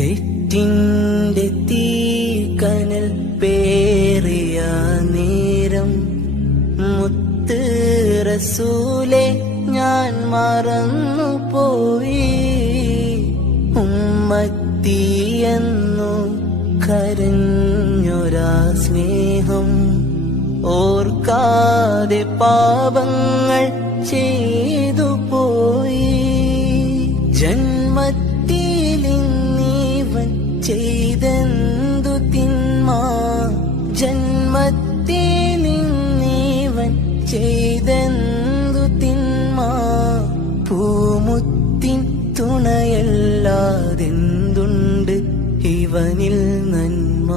തെറ്റിന്റെ തീക്കനൽ പേറിയ നേരം മുത്ത് റസൂലെ ഞാൻ മറന്നുപോയി. ഉമ്മത്തിയെന്നു കരഞ്ഞൊരാ സ്നേഹം ഓർക്കാതെ പാപങ്ങൾ ചെയ്തു പോയി. ജന്മത്തിലിന്നീവൻ ചെയ്തെന്തു തിന്മ, ജന്മത്തിലിന്നീവൻ ചെയ്തെന്തു തിന്മ. പൂമുത്തിൻ തുണയല്ലാതെന്തുണ്ട് ഇവനിൽ നന്മ.